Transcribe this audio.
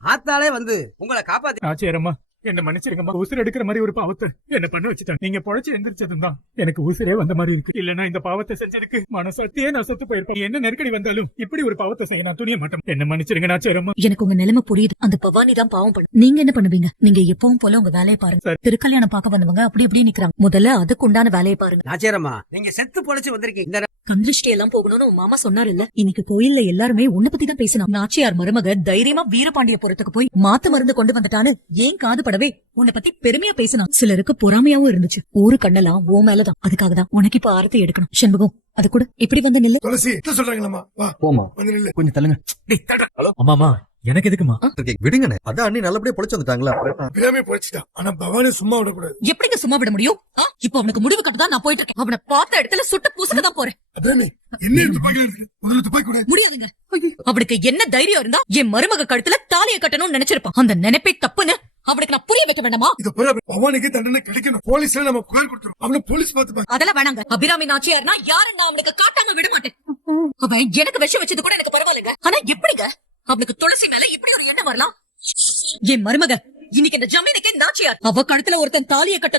ஆத்தாலே வந்து உங்களை காப்பாத்தி. ஆச்சரியம்மா, என்ன மன்னிச்சிருங்கம்மா. உசுர் எடுக்கிற மாதிரி ஒரு பாவத்தை என்ன பண்ண வச்சுட்டாங்க. நீங்க பொழைச்சு எந்திரிச்சதும் தான் எனக்கு உசுரே வந்த மாதிரி இருக்கு. இல்லன்னா இந்த பாவத்தை செஞ்சதுக்கு மனசாத்தியே நான் செத்து போயிருப்பேன். என்ன நெருக்கடி வந்தாலும் இப்படி ஒரு பாவத்தை செய்ய நான் துணிய மாட்டேன். என்ன மன்னிச்சிருங்க ஆச்சரியம்மா. எனக்கு உங்க நிலைமை புரியுது. அந்த பவானி தான் பாவம் பண்ணு. நீங்க என்ன பண்ணுவீங்க? நீங்க எப்பவும் போல உங்க வேலையை பாருங்க. திருக்கல்யாணம் பார்க்க வந்தவங்க அப்படி இப்படி நிக்கிறாங்க. முதல்ல அதுக்கு உண்டான வேலையை பாருங்க. நாச்சியாரம்மா, நீங்க செத்து பொழைச்சு வந்திருக்கீங்க. கந்திருஷ்டி எல்லாம் போகணும்னு உன் மாமா சொன்னாரு இல்ல. இன்னைக்கு கோயில்ல எல்லாருமே உன்னை பத்தி தான் பேசினான். நாச்சியார் மருமக தைரியமா வீரபாண்டியபுரத்துக்கு போய் மாத்து மருந்து கொண்டு வந்துட்டான்னு ஏன் காது படவே உன்னை பத்தி பெருமையா பேசினான். சிலருக்கு பொறாமையாவும் இருந்துச்சு. ஊரு கண்ணெல்லாம் ஓ மேலதான். அதுக்காக தான் உனக்கு இப்ப ஆரத்தி எடுக்கணும். சண்முகம், அது கூட இப்படி வந்து நில்லு. துளசி சொல்றாங்களா? போமா, வந்து நில்லு. கொஞ்சம் தள்ளுங்க. ஹலோ அம்மாமா, எனக்கு எதுக்குமா? விடுங்கண்ணே, அதான் அண்ணி நல்லபடியா பொழைச்சு வந்துட்டாங்களா. பிரியாமே பொழைச்சிட்டான். ஆனா பவானி சும்மா விடக்கூடாது. எப்படிங்க சும்மா விட முடியும்? இப்ப அவனுக்கு முடிவு கட்டதான் நான் போயிட்டு இருக்கேன். அவனை பார்த்த இடத்துல சுட்டு பூசுக்கு தான் போறேன். அதானே என்ன துப்பாக்கி கூட முடியாதுங்க. அவனுக்கு என்ன தைரியம் இருந்தா என் மருமக கழுத்துல தாலியை கட்டணும்னு நினைச்சிருப்பான். அந்த நினைப்பே தப்புன்னு அவனுக்கு நான் புரிய வைக்க வேண்டாமா? இத புரிய பவானிக்கு தண்டனை கிடைக்கணும். போலீஸ்ல நம்ம புகார் கொடுத்துரும். அவனை போலீஸ் பாத்துப்பாங்க. அதெல்லாம் வேணாங்க. அபிராமி நாச்சியார்னா யாருன்னு நான் அவனுக்கு காட்டாம விட மாட்டேன். அவன் எனக்கு விஷம் வச்சது கூட எனக்கு பரவாயில்லைங்க. ஆனா எப்படிங்க அவனுக்கு துளசி மேல இப்படி ஒரு எண்ணம் வரலாம்? என் மருமக இன்னைக்கு இந்த ஜமீனுக்கே நாச்சியார். அவ கழுத்துல ஒருத்தன் தாலியை கட்ட